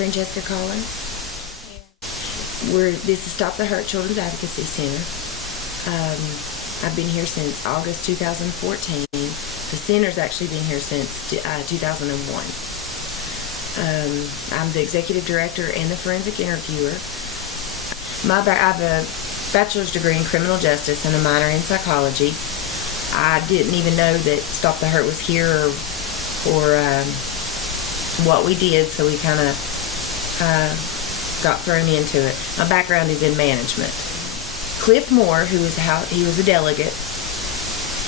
Francesca Collins. This is Stop the Hurt Children's Advocacy Center. I've been here since August 2014. The center's actually been here since 2001. I'm the executive director and the forensic interviewer. I have a bachelor's degree in criminal justice and a minor in psychology. I didn't even know that Stop the Hurt was here or what we did, so we kind of got thrown into it. My background is in management. Cliff Moore, he was a delegate,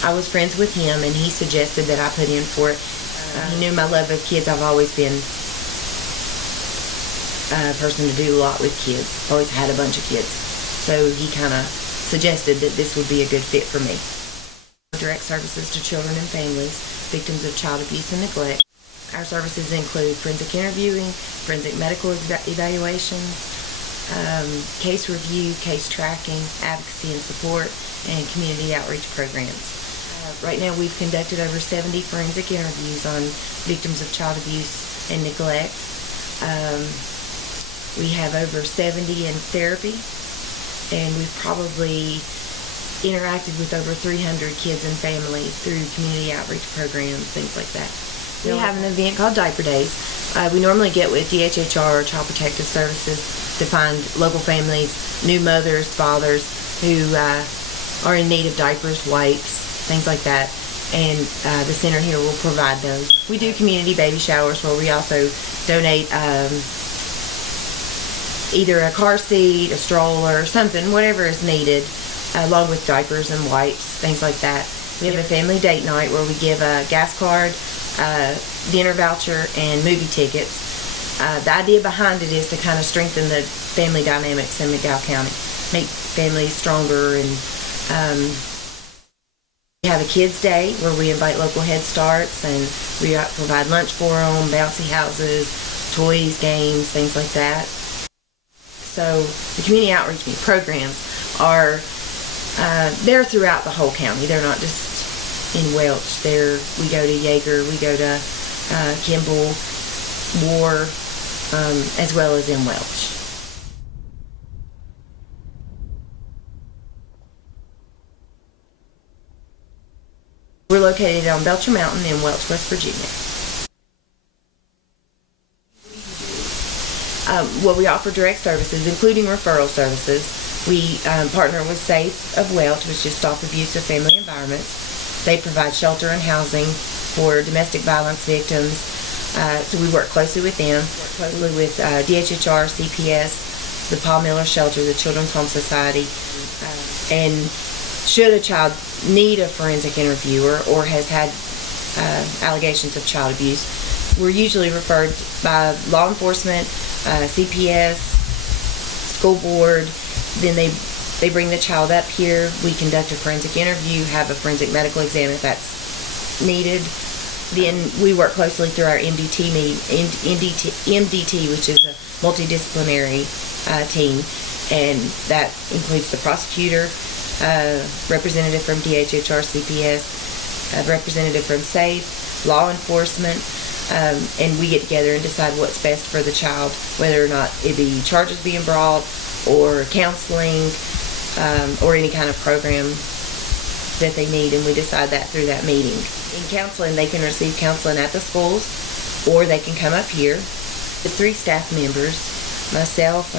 I was friends with him, and he suggested that I put in for it. He knew my love of kids. I've always been a person to do a lot with kids. Always had a bunch of kids. So he kind of suggested that this would be a good fit for me. Direct services to children and families, victims of child abuse and neglect. Our services include forensic interviewing, forensic medical evaluations, case review, case tracking, advocacy and support, and community outreach programs. Right now we've conducted over 70 forensic interviews on victims of child abuse and neglect. We have over 70 in therapy, and we've probably interacted with over 300 kids and families through community outreach programs, things like that. We have an event called Diaper Days. We normally get with DHHR, Child Protective Services, to find local families, new mothers, fathers who are in need of diapers, wipes, things like that, and the center here will provide those. We do community baby showers where we also donate either a car seat, a stroller, something, whatever is needed, along with diapers and wipes, things like that. We have a family date night where we give a gas card, dinner voucher, and movie tickets. The idea behind it is to kind of strengthen the family dynamics in McDowell County, make families stronger, and we have a kids' day where we invite local Head Starts, and we provide lunch for them, bouncy houses, toys, games, things like that. So the community outreach programs are they're throughout the whole county. They're not just in Welch. We go to Yeager, we go to Kimball, War, as well as in Welch. We're located on Belcher Mountain in Welch, West Virginia. Well, we offer direct services, including referral services. We partner with SAFE of Welch, which is Stop Abuse of Family Environments. They provide shelter and housing for domestic violence victims. So we work closely with them, closely with DHHR, CPS, the Paul Miller Shelter, the Children's Home Society. And should a child need a forensic interviewer or has had allegations of child abuse, we're usually referred by law enforcement, CPS, school board. Then they bring the child up here. We conduct a forensic interview, have a forensic medical exam if that's needed. Then we work closely through our MDT, which is a multidisciplinary team, and that includes the prosecutor, representative from DHHR, CPS, a representative from SAFE, law enforcement, and we get together and decide what's best for the child, whether or not it be charges being brought or counseling or any kind of program that they need, and we decide that through that meeting. In counseling, they can receive counseling at the schools, or they can come up here. The 3 staff members, myself,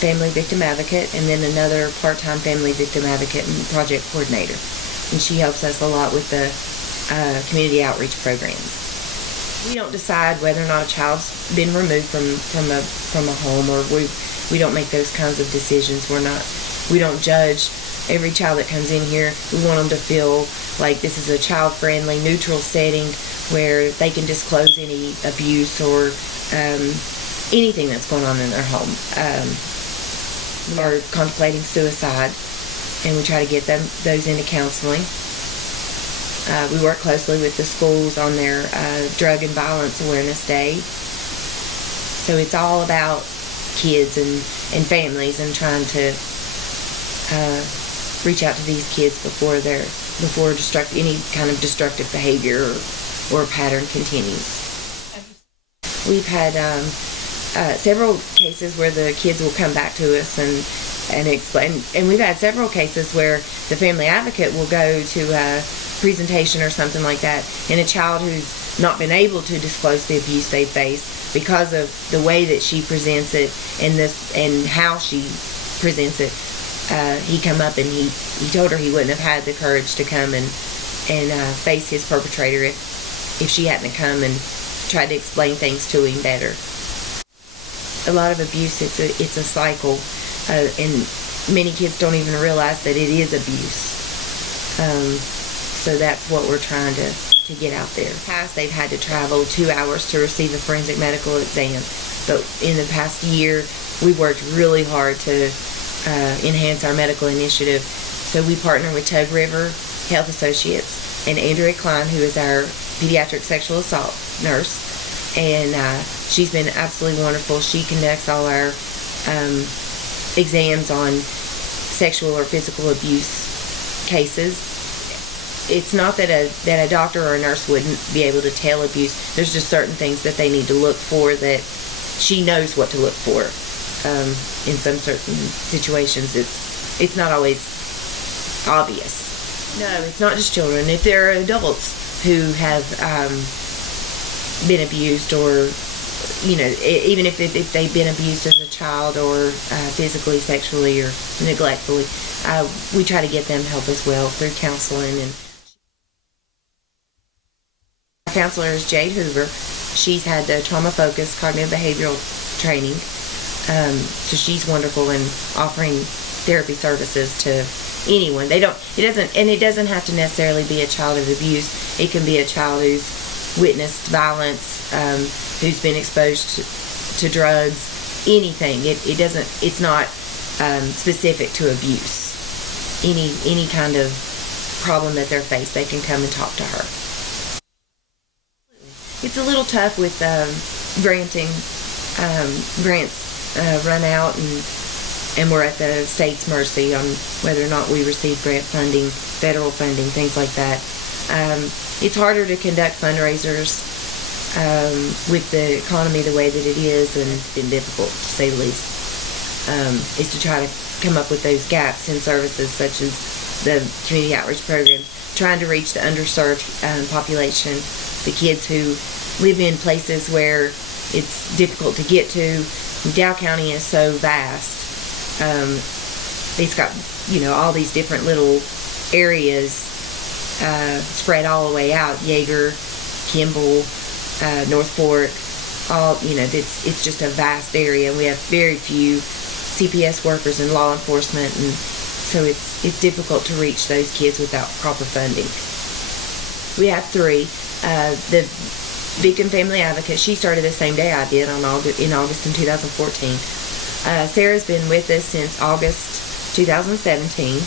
family victim advocate, and then another part-time family victim advocate and project coordinator. And she helps us a lot with the community outreach programs. We don't decide whether or not a child's been removed from a home, or we don't make those kinds of decisions. We don't judge every child that comes in here. We want them to feel like this is a child-friendly, neutral setting where they can disclose any abuse or anything that's going on in their home. We are contemplating suicide, and we try to get those into counseling. We work closely with the schools on their Drug and Violence Awareness Day. So it's all about kids and families, and trying to reach out to these kids before any kind of destructive behavior or pattern continues. We've had several cases where the kids will come back to us and explain. And we've had several cases where the family advocate will go to a presentation or something like that, and a child who's not been able to disclose the abuse they face because of the way that she presents it and how she presents it. He come up and he told her he wouldn't have had the courage to come and face his perpetrator if she hadn't come and tried to explain things to him better. A lot of abuse, it's a cycle, and many kids don't even realize that it is abuse. So that's what we're trying to get out there. In the past, they've had to travel 2 hours to receive a forensic medical exam, but in the past year, we've worked really hard to enhance our medical initiative. So we partner with Tug River Health Associates and Andrea Klein, who is our pediatric sexual assault nurse, and she's been absolutely wonderful. She conducts all our exams on sexual or physical abuse cases. It's not that a doctor or a nurse wouldn't be able to tell abuse. There's just certain things that they need to look for that she knows what to look for. In some certain situations, it's not always obvious. No, it's not just children. If there are adults who have been abused, or even if they've been abused as a child or physically, sexually, or neglectfully, we try to get them help as well through counseling. And our counselor is Jade Hoover. She's had the trauma-focused cognitive behavioral training. So she's wonderful in offering therapy services to anyone. It doesn't have to necessarily be a child of abuse. It can be a child who's witnessed violence, who's been exposed to drugs, anything. It's not specific to abuse. Any kind of problem that they're faced, they can come and talk to her. It's a little tough with granting grants. Run out, and we're at the state's mercy on whether or not we receive grant funding, federal funding, things like that. It's harder to conduct fundraisers with the economy the way that it is, and it's been difficult, to say the least. Is to try to come up with those gaps in services such as the community outreach programs, trying to reach the underserved population, the kids who live in places where it's difficult to get to. McDowell County is so vast. It's got, all these different little areas spread all the way out. Yeager, Kimball, North Fork, it's just a vast area. We have very few CPS workers and law enforcement, and so it's difficult to reach those kids without proper funding. We have 3. The Victim Family Advocate, she started the same day I did in August in 2014. Sarah's been with us since August 2017.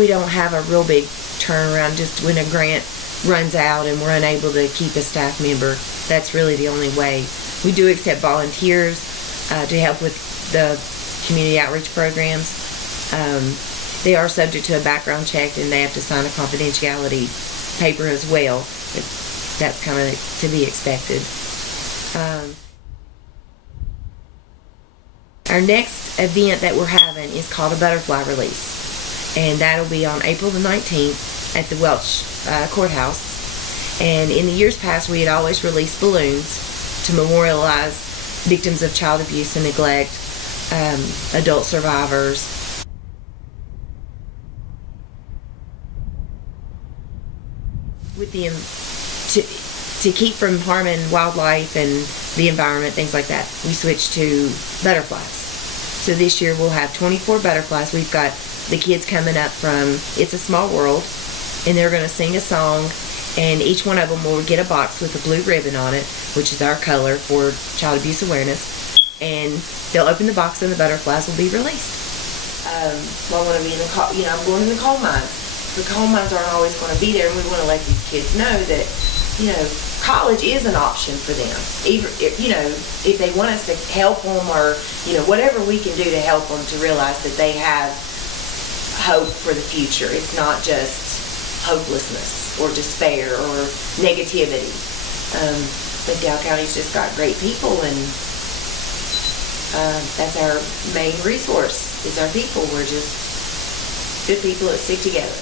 We don't have a real big turnaround, just when a grant runs out and we're unable to keep a staff member. That's really the only way. We do accept volunteers to help with the community outreach programs. They are subject to a background check, and they have to sign a confidentiality paper as well. That's kind of to be expected. Our next event that we're having is called a butterfly release, and that'll be on April the 19th at the Welch courthouse. And in the years past, we had always released balloons to memorialize victims of child abuse and neglect, adult survivors. With the to keep from harming wildlife and the environment, things like that, we switched to butterflies. So this year we'll have 24 butterflies. We've got the kids coming up from It's a Small World, and they're going to sing a song, and each one of them will get a box with a blue ribbon on it, which is our color for child abuse awareness, and they'll open the box and the butterflies will be released. Well, I want to be in the I'm going in the coal mines. The coal mines aren't always going to be there, and we want to let these kids know that, college is an option for them. Even if they want us to help them, or whatever we can do to help them to realize that they have hope for the future. It's not just hopelessness or despair or negativity. McDowell County's just got great people, and that's our main resource, is our people. We're just good people that stick together.